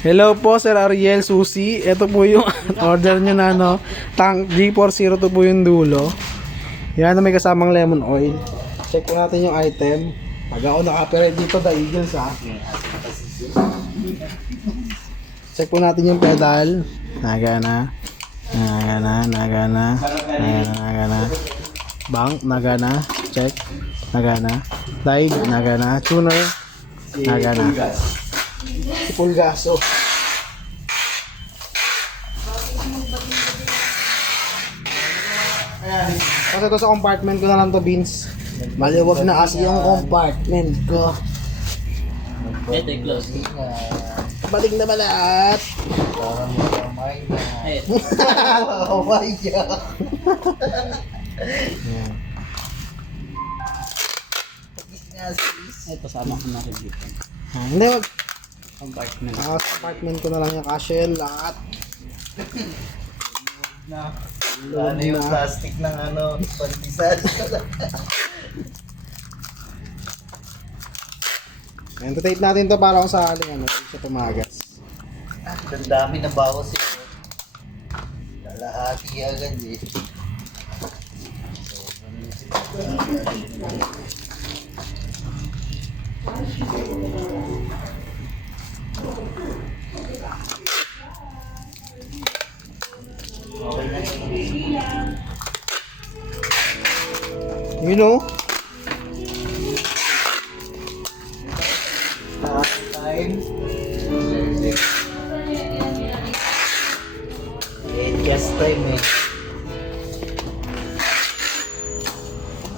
Hello po, Sir Ariel, Susi. Ito po yung order nyo na tank G402 po yung dulo. Yan na may kasamang lemon oil. Check po natin yung item. Pag ako naka-operate dito, the Eagles ha. Check po natin yung pedal. Nagana. Bank, nagana. Check. Nagana. Live, nagana. Tuner, nagana. Si Pulgaso. Ayan. Kasi ito sa compartment ko na lang to, Vince. Maliwag na kasi yung compartment ko. Ito yung close. Balik na balat. Parang kamay na. Oh my God. Ito sama ko na rin dito. Hindi, wag. Compartment. Sa compartment ko na lang yung cashier lahat. Ano yung plastic ng pantisan? Entertain natin to para kung sakaling hindi siya tumagas. Ang dami na bawas ito. Lalahati agad eh. You know? Time. Just time eh.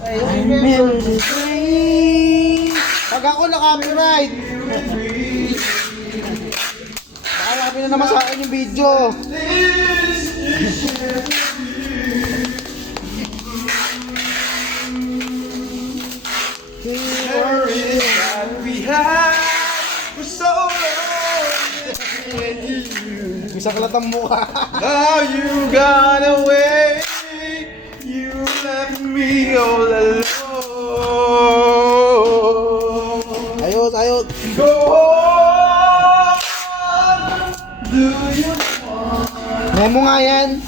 I remember the day. Pag ako na-copyright. Nakalapin na naman sa akin yung video. Bisa kalat ang mukha. Now you got away, you left me all alone. Ayos, ayos. Go on, do you Memo nga yan.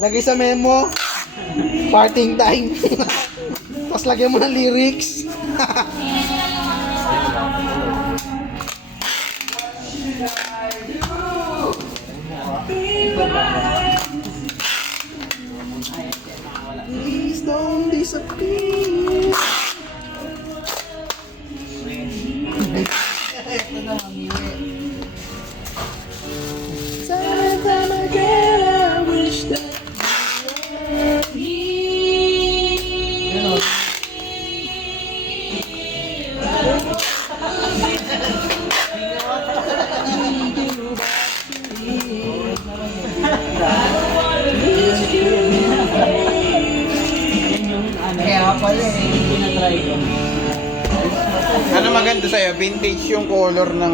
Lagay sa memo. Parting time. Tapos lagyan mo ng lyrics. Please don't disappear. Time again, I wish that Kaya pala eh. Pinatry ko. Ano maganda sa'yo? Vintage yung color ng